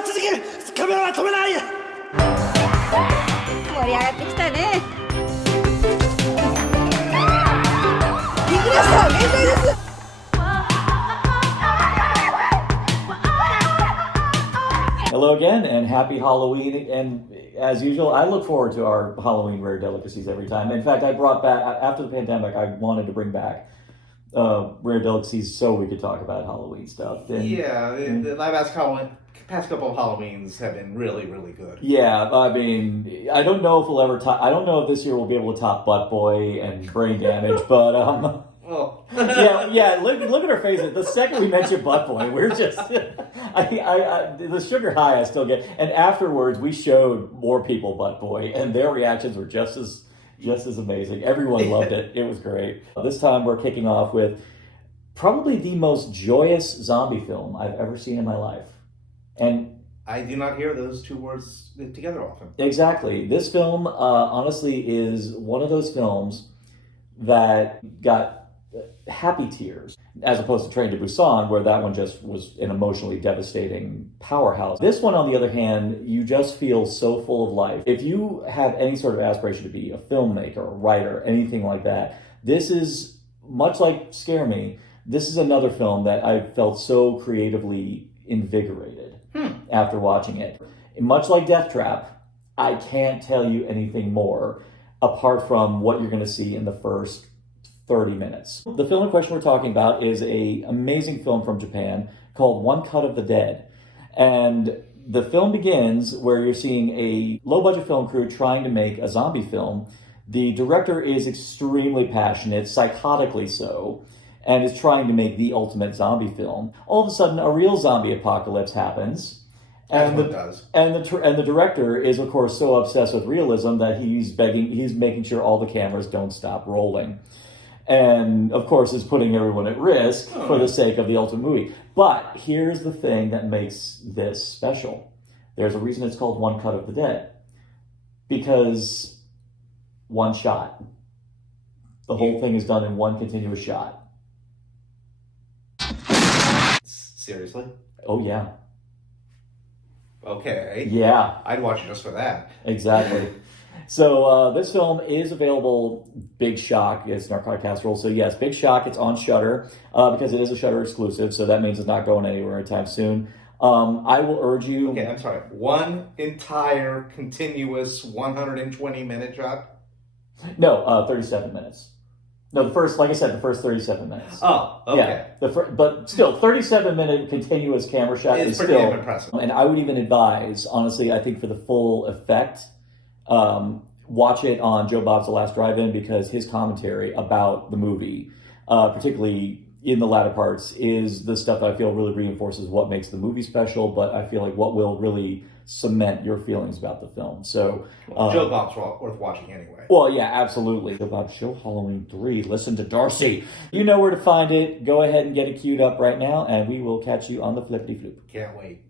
は続ける。カメラは止めない。盛り上がってきたね。リクエスト限定です。Hello again, and happy Halloween. And as usual, I look forward to our Halloween Rare Delicacies every time. In fact, I brought back, after the pandemic, I wanted to bring back Rare Delicacies so we could talk about Halloween stuff. And, the past couple of Halloweens have been really, really good. Yeah, I mean, I don't know if we'll ever top, I don't know if this year we'll be able to top Butt Boy and Brain Damage, but Oh. yeah. Look at our faces. The second we mention Butt Boy, we're just the sugar high I still get. And afterwards, we showed more people Butt Boy, and their reactions were just as amazing. Everyone loved it. It was great. This time, we're kicking off with probably the most joyous zombie film I've ever seen in my life, and I do not hear those two words together often. Exactly. This film, honestly, is one of those films that got happy tears, as opposed to Train to Busan, where that one just was an emotionally devastating powerhouse. This one, on the other hand, you just feel so full of life. If you have any sort of aspiration to be a filmmaker, a writer, anything like that, this is, much like Scare Me, this is another film that I felt so creatively invigorated after watching it. Much like Death Trap, I can't tell you anything more apart from what you're going to see in the first 30 minutes. The film in question we're talking about is an amazing film from Japan called One Cut of the Dead. And the film begins where you're seeing a low-budget film crew trying to make a zombie film. The director is extremely passionate, psychotically so, and is trying to make the ultimate zombie film. All of a sudden, a real zombie apocalypse happens. And the director is, of course, so obsessed with realism that he's making sure all the cameras don't stop rolling. And, of course, is putting everyone at risk for the sake of the ultimate movie. But here's the thing that makes this special. There's a reason it's called One Cut of the Dead. Because one shot. The whole thing is done in one continuous shot. Seriously? Oh, yeah. Okay. Yeah. I'd watch it just for that. Exactly. So this film is available, big shock, it's Narcotic Casserole. So yes, big shock, it's on Shudder because it is a Shudder exclusive, so that means it's not going anywhere anytime soon. I will urge you... Okay, I'm sorry. One entire, continuous 120-minute shot? No, 37 minutes. No, the first 37 minutes. Oh, okay. Yeah, but still, 37-minute continuous camera shot is pretty still... impressive. And I would even advise, honestly, I think for the full effect... watch it on Joe Bob's The Last Drive-In because his commentary about the movie, particularly in the latter parts, is the stuff that I feel really reinforces what makes the movie special, but I feel like what will really cement your feelings about the film. So Joe Bob's worth watching anyway. Well, yeah, absolutely. Joe Bob's Show Halloween 3. Listen to Darcy. You know where to find it. Go ahead and get it queued up right now, and we will catch you on the flippity floop. Can't wait.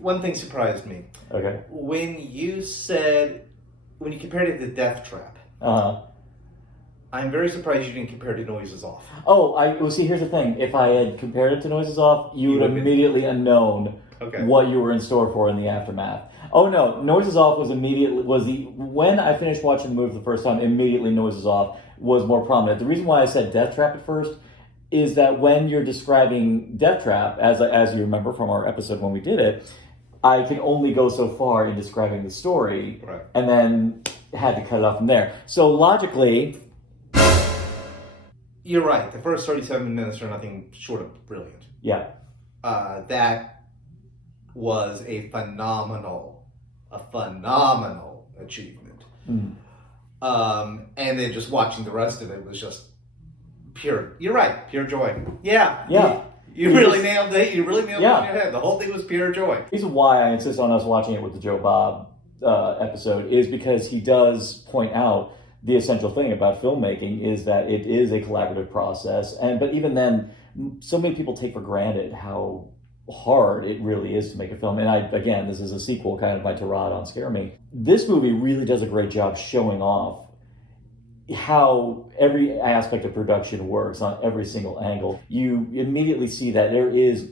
One thing surprised me. Okay. When you compared it to Death Trap, I'm very surprised you didn't compare it to Noises Off. Well, see, here's the thing. If I had compared it to Noises Off, you would immediately have known what you were in store for in the aftermath. Oh no, Noises Off when I finished watching the movie for the first time, immediately Noises Off was more prominent. The reason why I said Death Trap at first is that when you're describing Death Trap, as you remember from our episode when we did it, I can only go so far in describing the story, and then had to cut it off from there. So logically... You're right. The first 37 minutes are nothing short of brilliant. Yeah. That was a phenomenal achievement. And then just watching the rest of it was just pure joy. Yeah. You really nailed it. You really nailed it in your head. The whole thing was pure joy. The reason why I insist on us watching it with the Joe Bob episode is because he does point out the essential thing about filmmaking is that it is a collaborative process. But even then, so many people take for granted how hard it really is to make a film. And this is a sequel, kind of my tirade on Scare Me. This movie really does a great job showing off how every aspect of production works on every single angle, you immediately see that there is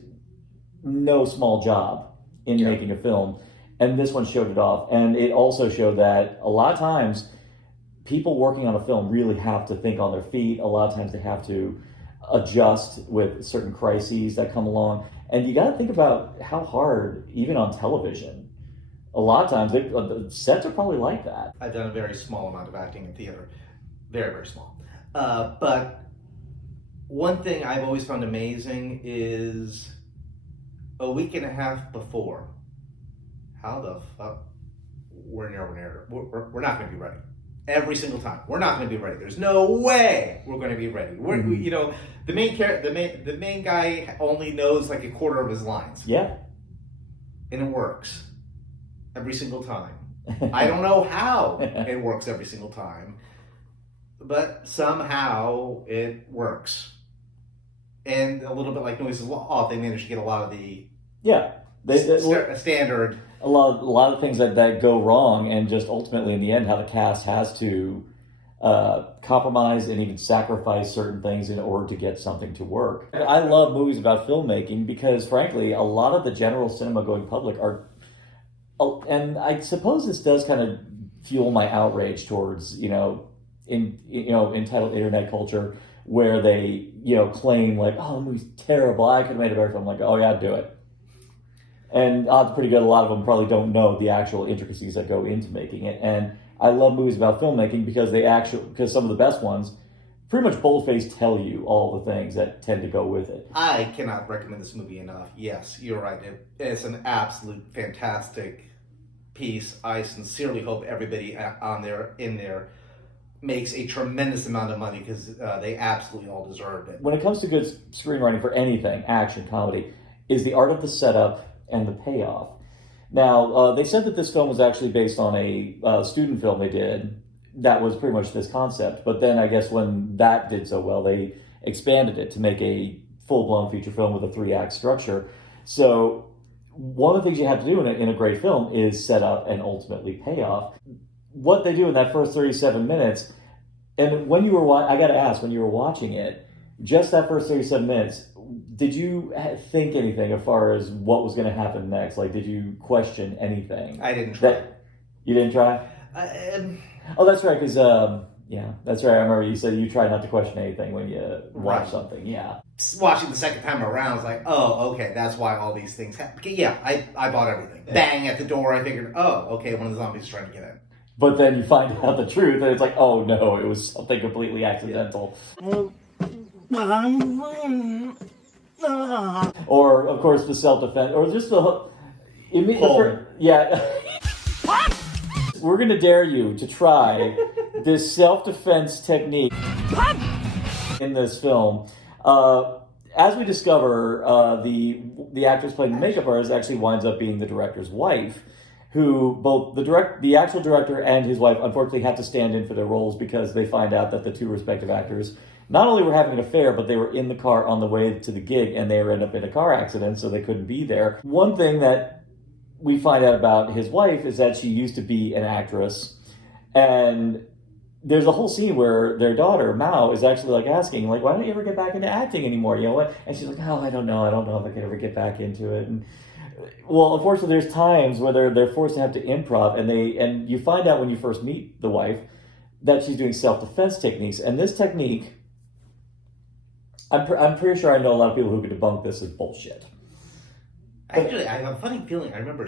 no small job in making a film, and this one showed it off. And it also showed that a lot of times people working on a film really have to think on their feet. A lot of times they have to adjust with certain crises that come along, and you got to think about how hard, even on television, a lot of times the sets are probably like that. I've done a very small amount of acting in theater, very, very small. But one thing I've always found amazing is a week and a half before, how the fuck we're not going to be ready. Every single time, we're not going to be ready. There's no way we're going to be ready. You know, the main guy only knows like a quarter of his lines. Yeah, and it works every single time. I don't know how it works every single time, but somehow it works. And a little bit like Noise's Law, they managed to get a lot of the standard. A lot of things that go wrong, and just ultimately in the end, how the cast has to compromise and even sacrifice certain things in order to get something to work. I love movies about filmmaking because, frankly, a lot of the general cinema-going public are, and I suppose this does kind of fuel my outrage towards entitled internet culture, where they claim like, oh, the movie's terrible, I could have made a better film. I'm like, oh yeah, I'd do it. And odds are pretty good. A lot of them probably don't know the actual intricacies that go into making it. And I love movies about filmmaking because some of the best ones pretty much boldface tell you all the things that tend to go with it. I cannot recommend this movie enough. Yes, you're right. It's an absolute fantastic piece. I sincerely hope everybody in there makes a tremendous amount of money, because they absolutely all deserved it. When it comes to good screenwriting for anything, action, comedy, is the art of the setup and the payoff. Now, they said that this film was actually based on a student film they did that was pretty much this concept. But then I guess when that did so well, they expanded it to make a full-blown feature film with a 3-act structure. So one of the things you have to do in a great film is set up and ultimately pay off. What they do in that first 37 minutes, and when you were I got to ask, when you were watching it, just that first 37 minutes, did you think anything as far as what was going to happen next? Like, did you question anything? I didn't try. You didn't try? Oh, that's right, because, that's right. I remember you said you try not to question anything when you watch something, yeah. Watching the second time around, I was like, oh, okay, that's why all these things happen. Yeah, I bought everything. Yeah. Bang at the door, I figured, oh, okay, one of the zombies is trying to get in. But then you find out the truth, and it's like, oh, no, it was something completely accidental. Yeah. Or, of course, the self-defense, or just we're going to dare you to try this self-defense technique in this film. As we discover, the actress playing the makeup artist actually winds up being the director's wife, who both the actual director and his wife unfortunately have to stand in for their roles, because they find out that the two respective actors not only were having an affair, but they were in the car on the way to the gig, and they ended up in a car accident, so they couldn't be there. One thing that we find out about his wife is that she used to be an actress, and there's a whole scene where their daughter, Mao, is actually like asking, like, why don't you ever get back into acting anymore? You know what? And she's like, oh, I don't know if I could ever get back into it. And well, unfortunately, there's times where they're forced to have to improv, and you find out when you first meet the wife that she's doing self-defense techniques, and this technique, I'm pretty sure I know a lot of people who could debunk this as bullshit. Actually, I have a funny feeling. I remember,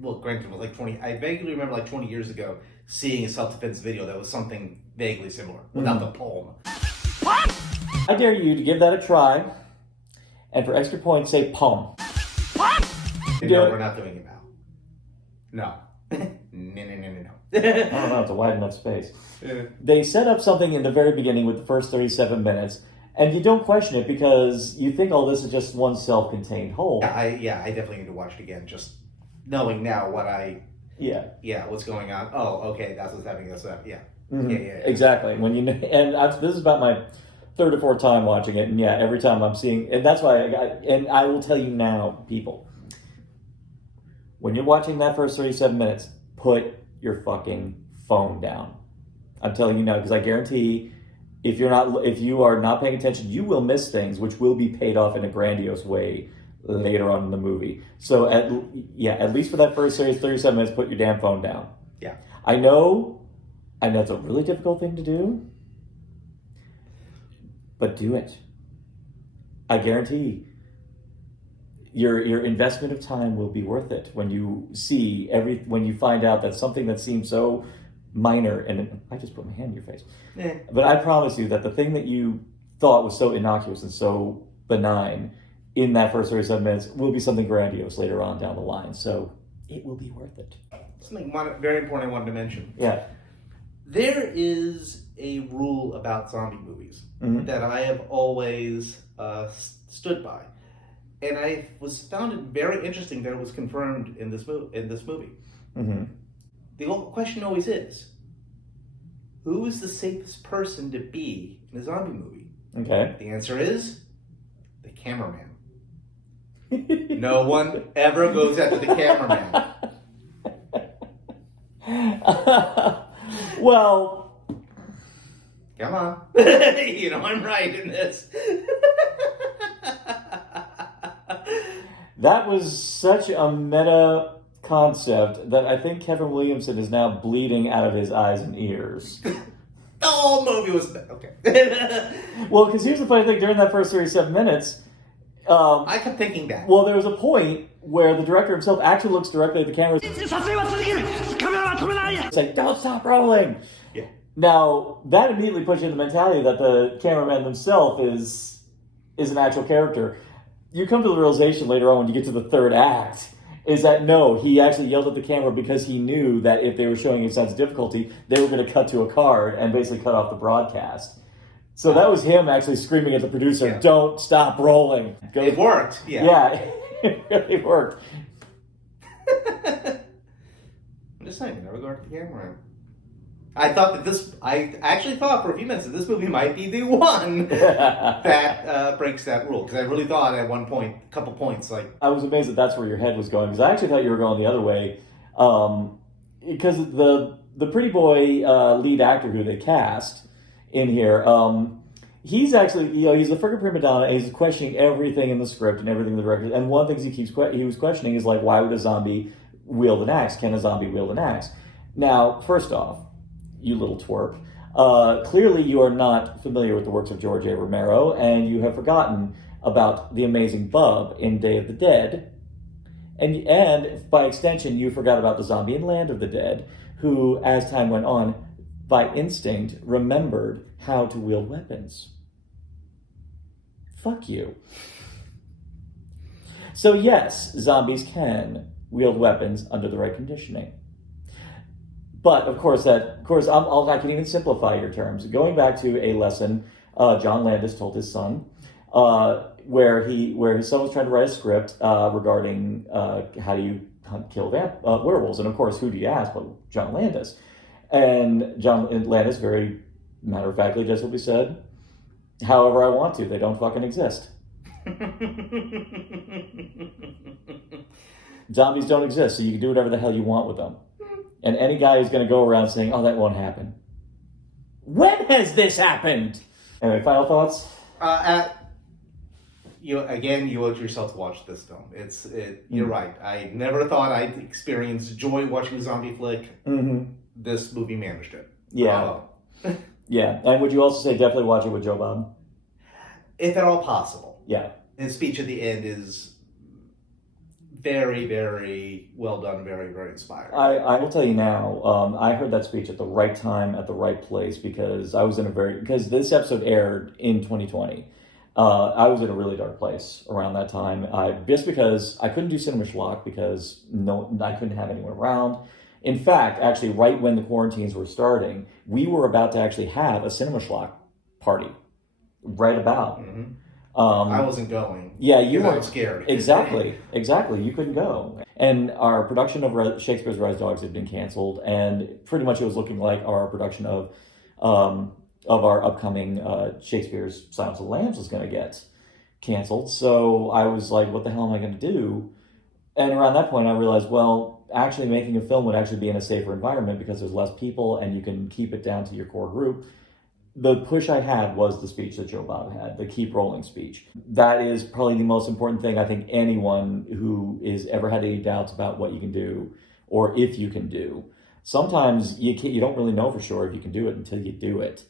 well, granted, it was like 20. I vaguely remember like 20 years ago seeing a self-defense video that was something vaguely similar without the poem. I dare you to give that a try, and for extra points, say poem. No, we're not doing it now. No. No. I don't know, it's a wide enough space. Yeah. They set up something in the very beginning with the first 37 minutes, and you don't question it because you think all this is just one self-contained whole. Yeah, I definitely need to watch it again, just knowing now what what's going on. Oh, okay, that's what's happening. That's what. Yeah. Mm-hmm. Yeah. Exactly. This is about my third or fourth time watching it, and every time I'm seeing, and that's why I will tell you now, people, when you're watching that first 37 minutes, put your fucking phone down. I'm telling you now, because I guarantee if you are not paying attention, you will miss things which will be paid off in a grandiose way later on in the movie. So at least for that first series, 37 minutes, put your damn phone down. Yeah. I know it's a really difficult thing to do, but do it. I guarantee your investment of time will be worth it when you when you find out that something that seems so minor, and I just put my hand in your face. Yeah. But I promise you that the thing that you thought was so innocuous and so benign in that first 37 minutes will be something grandiose later on down the line. So it will be worth it. Something very important I wanted to mention. Yeah. There is a rule about zombie movies that I have always stood by. And I found it very interesting that it was confirmed in this movie. Mm-hmm. The question always is, who is the safest person to be in a zombie movie? Okay. The answer is the cameraman. No one ever goes after the cameraman. Well, come on. You know I'm right in this. That was such a meta concept that I think Kevin Williamson is now bleeding out of his eyes and ears. The whole movie was okay. Well, because here's the funny thing: during that first 37 minutes, I kept thinking that. Well, there was a point where the director himself actually looks directly at the camera. It's like, don't stop rolling. Yeah. Now that immediately puts you in the mentality that the cameraman himself is an actual character. You come to the realization later on when you get to the third act is that no, he actually yelled at the camera because he knew that if they were showing a sense of difficulty, they were going to cut to a card and basically cut off the broadcast. So that was him actually screaming at the producer, "Don't stop rolling." It worked. Yeah. Yeah, it really worked. I'm just saying, never go after the camera. I actually thought for a few minutes that this movie might be the one that breaks that rule. Because I really thought at one point, a couple points, like... I was amazed that that's where your head was going. Because I actually thought you were going the other way. Because the pretty boy lead actor who they cast in here, he's actually, he's a friggin' prima donna. And he's questioning everything in the script and everything in the director. And one of the things he was questioning is like, why would a zombie wield an axe? Can a zombie wield an axe? Now, first off, you little twerp. Clearly you are not familiar with the works of George A. Romero, and you have forgotten about the amazing Bub in Day of the Dead. And by extension, you forgot about the zombie in Land of the Dead, who, as time went on, by instinct, remembered how to wield weapons. Fuck you. So yes, zombies can wield weapons under the right conditioning. But of course, I can even simplify your terms. Going back to a lesson John Landis told his son, where his son was trying to write a script regarding how do you kill werewolves, and of course, who do you ask? Well, John Landis, and John Landis very matter-of-factly just what we said. However I want to, they don't fucking exist. Zombies don't exist, so you can do whatever the hell you want with them. And any guy who's going to go around saying, "Oh, that won't happen." When has this happened? Anyway, final thoughts? You owed yourself to watch this film. You're right. I never thought I'd experience joy watching a zombie flick. Mm-hmm. This movie managed it. Yeah. Yeah. And would you also say definitely watch it with Joe Bob? If at all possible. Yeah. His speech at the end is very, very well done, very, very inspiring. I will tell you now, I heard that speech at the right time, at the right place, because I was because this episode aired in 2020. I was in a really dark place around that time, just because I couldn't do Cinema Schlock because I couldn't have anyone around. In fact, actually, right when the quarantines were starting, we were about to actually have a Cinema Schlock party. Right about. Mm-hmm. I wasn't going. Yeah, you weren't scared. Exactly. You couldn't go. And our production of Shakespeare's Rise Dogs had been canceled, and pretty much it was looking like our production of our upcoming Shakespeare's Silence of the Lambs was going to get canceled. So I was like, what the hell am I going to do? And around that point, I realized, well, actually making a film would actually be in a safer environment because there's less people and you can keep it down to your core group. The push I had was the speech that Joe Bob had, the keep rolling speech. That is probably the most important thing I think anyone who is ever had any doubts about what you can do or if you can do. Sometimes you don't really know for sure if you can do it until you do it.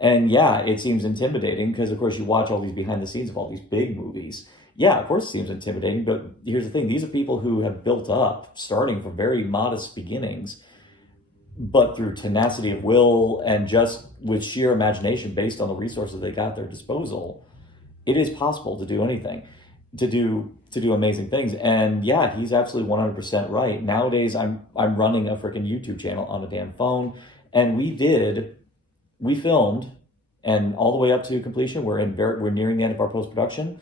And yeah, it seems intimidating because of course you watch all these behind the scenes of all these big movies. Yeah, of course it seems intimidating, but here's the thing. These are people who have built up, starting from very modest beginnings, but through tenacity of will and just with sheer imagination based on the resources they got at their disposal, it is possible to do anything, to do amazing things. And yeah, he's absolutely 100% right. Nowadays, I'm running a freaking YouTube channel on the damn phone, and we filmed, and all the way up to completion, we're nearing the end of our post-production.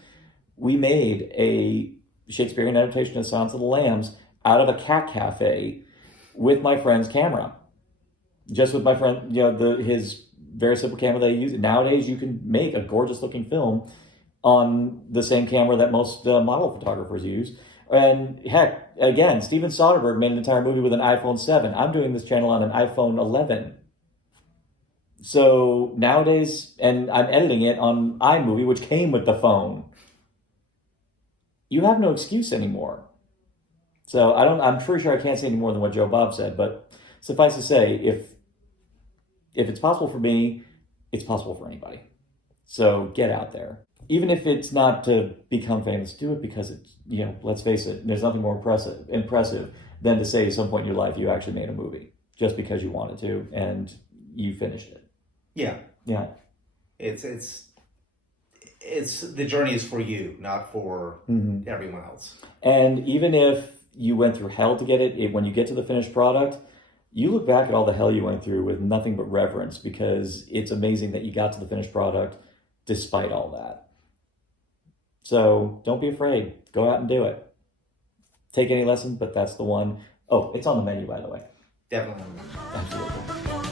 We made a Shakespearean adaptation of Silence of the Lambs out of a cat cafe with my friend's camera. Just with my friend, his very simple camera that he used. Nowadays, you can make a gorgeous looking film on the same camera that most model photographers use. And heck, again, Steven Soderbergh made an entire movie with an iPhone 7. I'm doing this channel on an iPhone 11. So nowadays, and I'm editing it on iMovie, which came with the phone. You have no excuse anymore. So I'm pretty sure I can't say any more than what Joe Bob said, but suffice to say, if it's possible for me, it's possible for anybody. So get out there. Even if it's not to become famous, do it because it's, let's face it, there's nothing more impressive than to say at some point in your life you actually made a movie just because you wanted to and you finished it. Yeah. Yeah. It's the journey is for you, not for everyone else. And even if you went through hell to get it, when you get to the finished product, you look back at all the hell you went through with nothing but reverence because it's amazing that you got to the finished product despite all that. So don't be afraid. Go out and do it. Take any lesson, but that's the one. Oh, it's on the menu, by the way. Definitely. Absolutely.